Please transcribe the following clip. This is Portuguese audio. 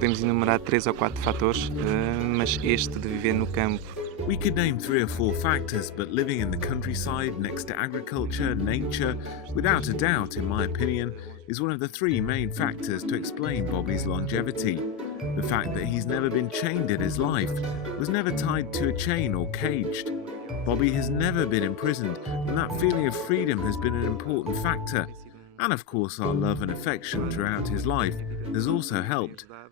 podemos enumerar 3 ou 4 fatores, mas este de viver no campo. We could name 3 or 4 factors, but living in the countryside next to agriculture, nature, without a doubt, in my opinion, is one of the 3 main factors to explain Bobi's longevity. The fact that he's never been chained in his life, was never tied to a chain or caged. Bobi has never been imprisoned, and that feeling of freedom has been an important factor. And of course our love and affection throughout his life has also helped.